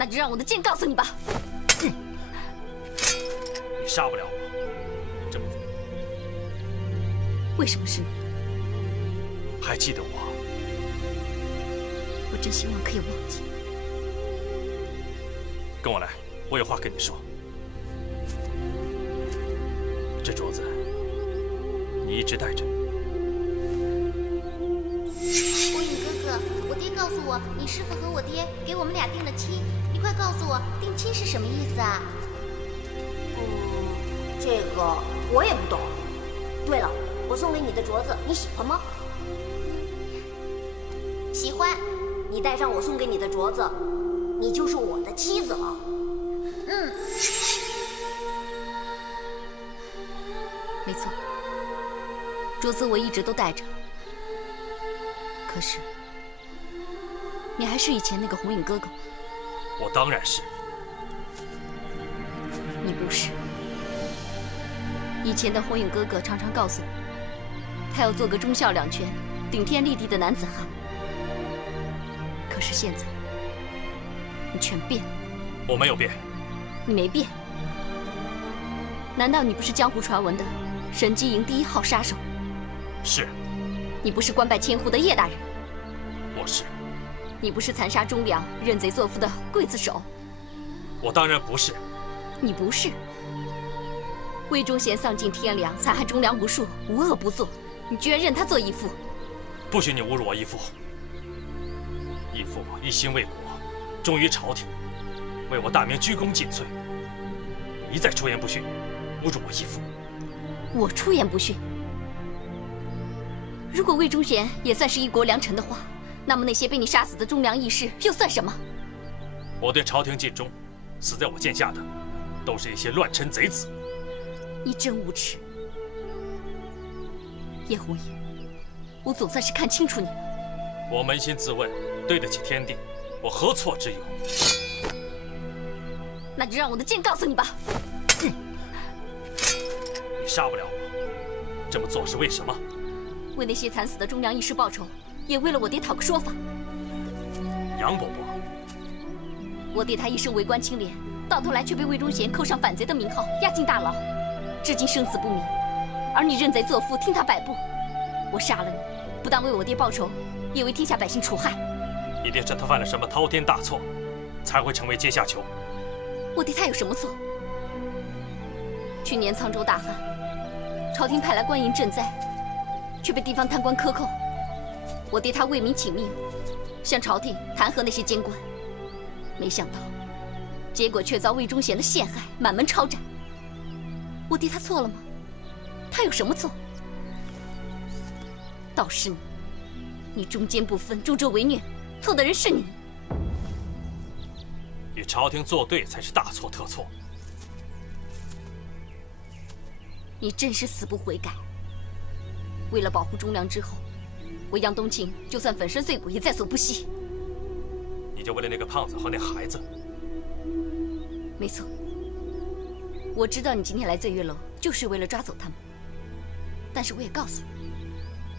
那就让我的剑告诉你吧。你杀不了我，这么做。为什么是你？还记得我？我真希望可以忘记。跟我来，我有话跟你说。这镯子，你一直戴着。火影哥哥，我爹告诉我，你师父和我爹给我们俩定了亲，你快告诉我，定亲是什么意思啊？这个我也不懂。对了，我送给你的镯子你喜欢吗？喜欢。你戴上我送给你的镯子，你就是我的妻子了。没错，镯子我一直都戴着。可是，你还是以前那个红影哥哥。我当然是。你不是。以前的红影哥哥常常告诉我，他要做个忠孝两全、顶天立地的男子汉。可是现在，你全变了。我没有变。你没变。难道你不是江湖传闻的神机营第1号杀手？是。你不是官拜千户的叶大人？我是。你不是残杀忠良、认贼作父的刽子手？我当然不是。你不是。魏忠贤丧尽天良，残害忠良无数，无恶不作，你居然认他做义父？不许你侮辱我义父！义父一心为国，忠于朝廷，为我大明鞠躬尽瘁。你一再出言不逊，侮辱我义父。我出言不逊？如果魏忠贤也算是一国良臣的话，那么那些被你杀死的忠良义士又算什么？我对朝廷尽忠，死在我剑下的，都是一些乱臣贼子。你真无耻，叶红影，我总算是看清楚你了。我扪心自问，对得起天地，我何错之有？那就让我的剑告诉你吧。你杀不了我，这么做是为什么？为那些惨死的忠良义士报仇，也为了我爹讨个说法。杨伯伯，我爹他一生为官清廉，到头来却被魏忠贤扣上反贼的名号，押进大牢，至今生死不明。而你认贼作父，听他摆布。我杀了你，不但为我爹报仇，也为天下百姓除害。一定是他犯了什么滔天大错，才会成为阶下囚。我爹他有什么错？去年沧州大旱，朝廷派来官营赈灾，却被地方贪官克扣。我爹他为民请命，向朝廷弹劾那些奸官，没想到结果却遭魏忠贤的陷害，满门抄斩。我爹他错了吗？他有什么错？倒是你，你忠奸不分，助纣为虐，错的人是你。与朝廷作对才是大错特错。你真是死不悔改。为了保护忠良之后，我杨冬青就算粉身碎骨也在所不惜。你就为了那个胖子和那孩子？没错，我知道你今天来醉月楼就是为了抓走他们。但是我也告诉你，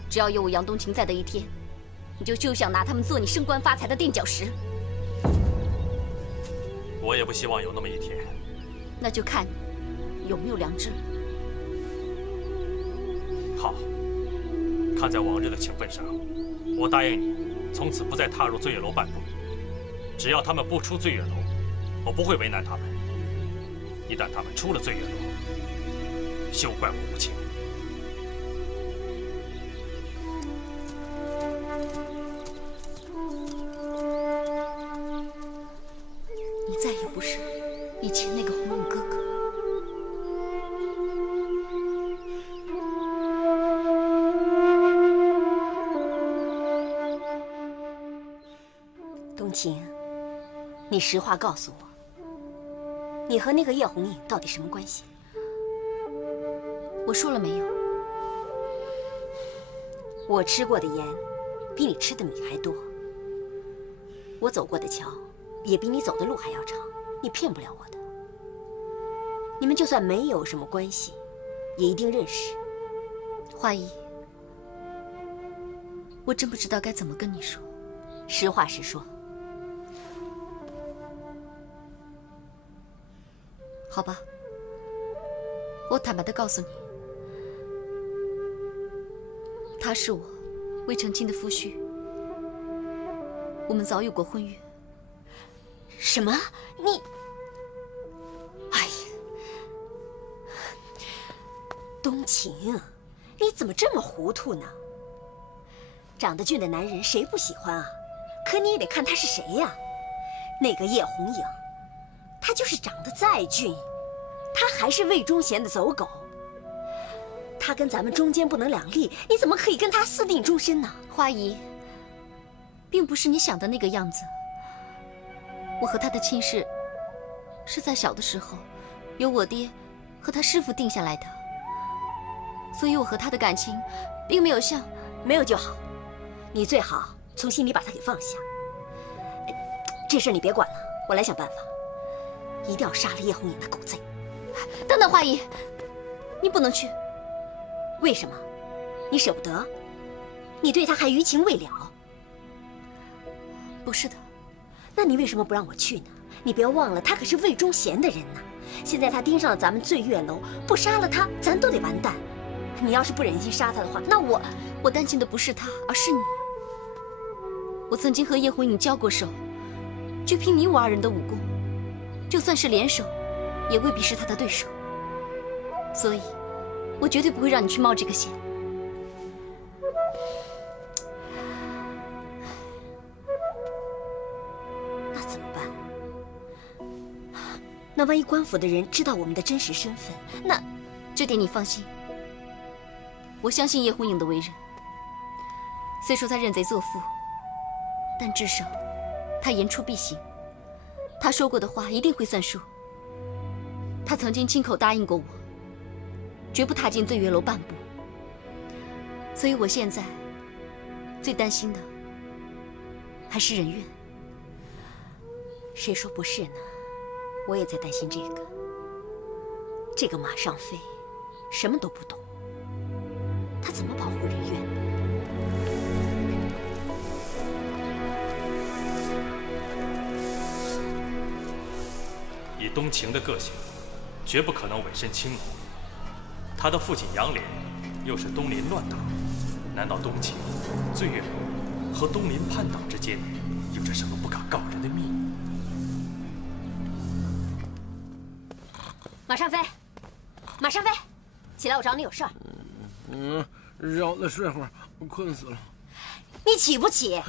只要有我杨冬青在的一天，你就休想拿他们做你升官发财的垫脚石。我也不希望有那么一天。那就看你有没有良知了。好，看在往日的情分上，我答应你，从此不再踏入醉月楼半步。只要他们不出醉月楼，我不会为难他们。一旦他们出了醉月楼，休怪我无情。你再也不是以前那个红影哥哥。冬青，你实话告诉我，你和那个叶红影到底什么关系？我说了没有？我吃过的盐，比你吃的米还多。我走过的桥，也比你走的路还要长。你骗不了我的。你们就算没有什么关系，也一定认识。花姨，我真不知道该怎么跟你说。实话实说。好吧，我坦白地告诉你，他是我未成亲的夫婿，我们早有过婚约。什么？你？哎呀，冬晴，你怎么这么糊涂呢？长得俊的男人谁不喜欢啊？可你也得看他是谁呀。那个叶红影，他就是长得再俊，他还是魏忠贤的走狗。他跟咱们中间不能两立，你怎么可以跟他私定终身呢？花姨，并不是你想的那个样子。我和他的亲事，是在小的时候，由我爹和他师父定下来的。所以我和他的感情，并没有像……没有就好，你最好从心里把他给放下。这事你别管了，我来想办法，一定要杀了叶红影的狗贼。等等，花姨，你不能去。为什么？你舍不得？你对他还余情未了？不是的。那你为什么不让我去呢？你别忘了，他可是魏忠贤的人呐。现在他盯上了咱们醉月楼，不杀了他，咱都得完蛋。你要是不忍心杀他的话，那我担心的不是他，而是你。我曾经和叶红影交过手，就凭你我二人的武功，就算是联手，也未必是他的对手。所以，我绝对不会让你去冒这个险。那怎么办？那万一官府的人知道我们的真实身份，那……这点你放心，我相信叶红影的为人。虽说他认贼作父，但至少他言出必行，他说过的话一定会算数。他曾经亲口答应过我，绝不踏进醉月楼半步。所以我现在最担心的还是人怨。谁说不是呢？我也在担心这个。这个马尚飞什么都不懂，他怎么保护人怨呢？以冬晴的个性，绝不可能委身青楼。他的父亲杨涟又是东林乱党，难道冬晴、醉月楼和东林叛党之间有着什么不可告人的秘密？马尚飞，马尚飞，起来，我找你有事儿。让我再睡会儿，我困死了。你起不起？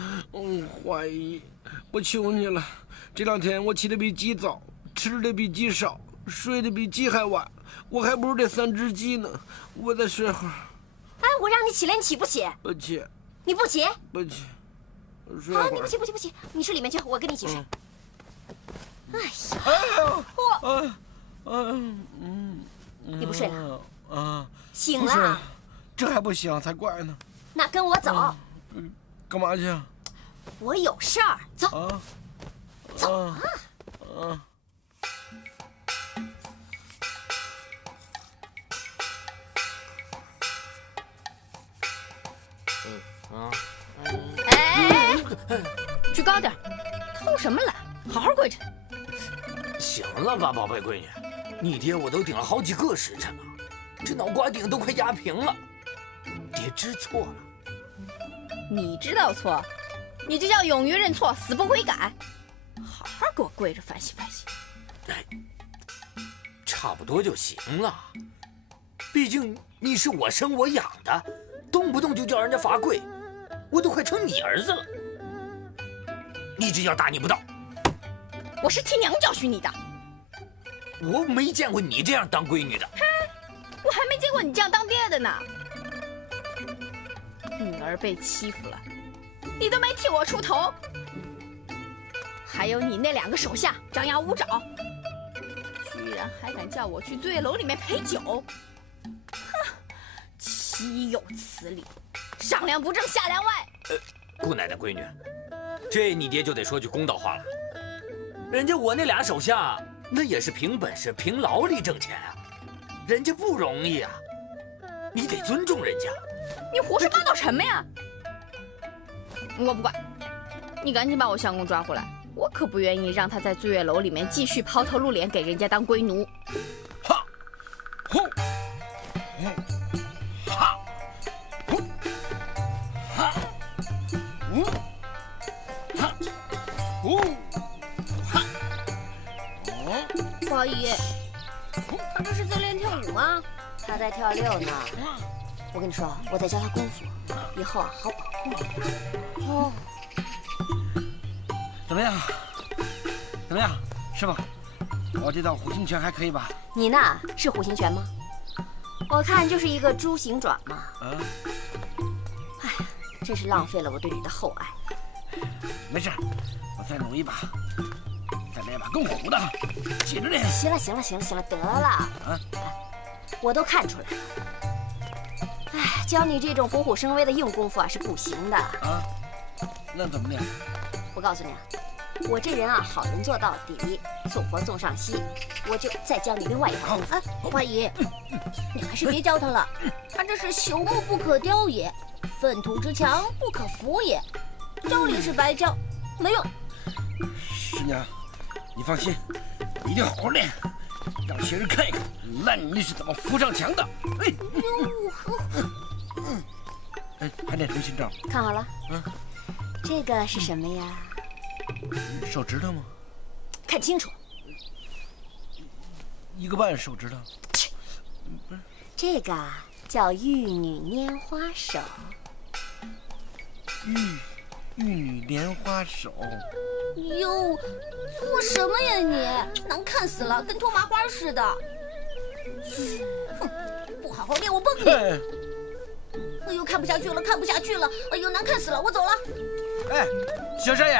花姨，我求你了，这2天我起得比鸡早，吃的比鸡少，睡得比鸡还晚，我还不如这3只鸡呢。我再睡会儿。哎，我让你起来，你起不起？不起。你不起？不起。我睡会儿。好，你不起，不起，不起，你睡里面去，我跟你一起睡。哎呀，你不睡了？醒了。这还不醒才怪呢。那跟我走。干嘛去？我有事儿，走。走啊！哎，举高点，偷什么懒？好好跪着。行了吧，宝贝闺女，你爹我都顶了好几个时辰了，这脑瓜顶都快压平了。爹知错了。你知道错，你这叫勇于认错，死不悔改。好好给我跪着反省反省。哎，差不多就行了。毕竟你是我生我养的，动不动就叫人家罚跪，我都快成你儿子了。你这叫大逆不道。我是替娘教训你的。我没见过你这样当闺女的。嗨，我还没见过你这样当爹的呢。女儿被欺负了，你都没替我出头。还有你那2个手下张牙舞爪，居然还敢叫我去醉楼里面陪酒，哼，岂有此理！上梁不正下梁歪。姑奶奶闺女，这你爹就得说句公道话了。人家我那俩手下，那也是凭本事、凭劳力挣钱啊，人家不容易啊，你得尊重人家。你胡说八道什么呀？我不管，你赶紧把我相公抓回来，我可不愿意让他在醉月楼里面继续抛头露脸给人家当龟奴。哈，呼，哈，呼，哈，呜，哈，呜，哈，花姨，他这是在练跳舞吗？他在跳六呢。我跟你说，我在教他功夫，以后啊好保护你。哦，怎么样？怎么样，师傅？我这道虎形拳还可以吧？你那是虎形拳吗？我看就是一个猪形爪嘛。啊，哎，真是浪费了我对你的厚爱。没事，我再努一把，再来把更虎的，接着练。行了行了行了行了，得了。啊，我都看出来了。哎，教你这种虎虎生威的硬功夫啊是不行的。啊，那怎么练？我告诉你啊，我这人啊，好人做到底，送佛送上西。我就再教你另外一套功夫。哎，花姨，你还是别教他了，他这是朽木不可雕也，粪土之强不可腐也，教也是白教，没用。师娘，你放心，我一定好好练，让学生看一看烂泥是怎么扶上墙的。哎，哎，还练什么新招？看好了，嗯，这个是什么呀？手指头吗？看清楚，一个半手指头。这个叫玉女拈花手。玉女莲花手。哟，做什么呀你？难看死了，跟拖麻花似的。哼，不好好练我崩你！哎呦，看不下去了，看不下去了！哎呦，难看死了，我走了。哎，小少爷，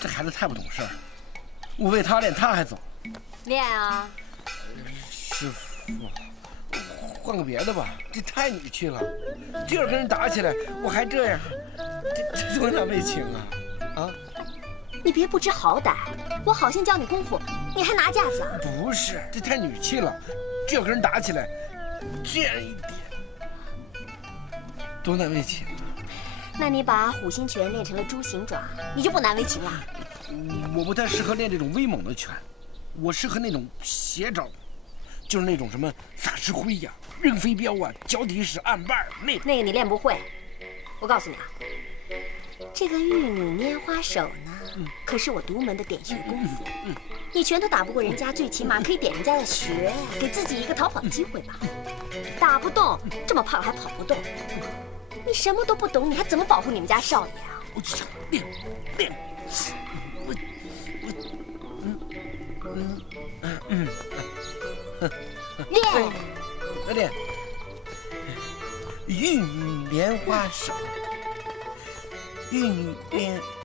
这孩子太不懂事儿，我为他练，他还走。练啊！师傅，换个别的吧，这太女气了。这要跟人打起来，我还这样，这多难为情啊！啊，你别不知好歹，我好心教你功夫，你还拿架子啊？不是，这太女气了。这要跟人打起来，这样一点，多难为情啊！那你把虎形拳练成了猪形爪，你就不难为情了。我不太适合练这种威猛的拳，我适合那种邪招，就是那种什么撒石灰呀、扔飞镖啊、脚底使暗把那个你练不会。我告诉你啊，这个玉女拈花手呢，可是我独门的点穴功夫。你拳头打不过人家，最起码可以点人家的穴，给自己一个逃跑的机会吧。打不动，这么胖还跑不动，你什么都不懂，你还怎么保护你们家少爷啊？我就想练，练，来练。玉女莲花手，玉女莲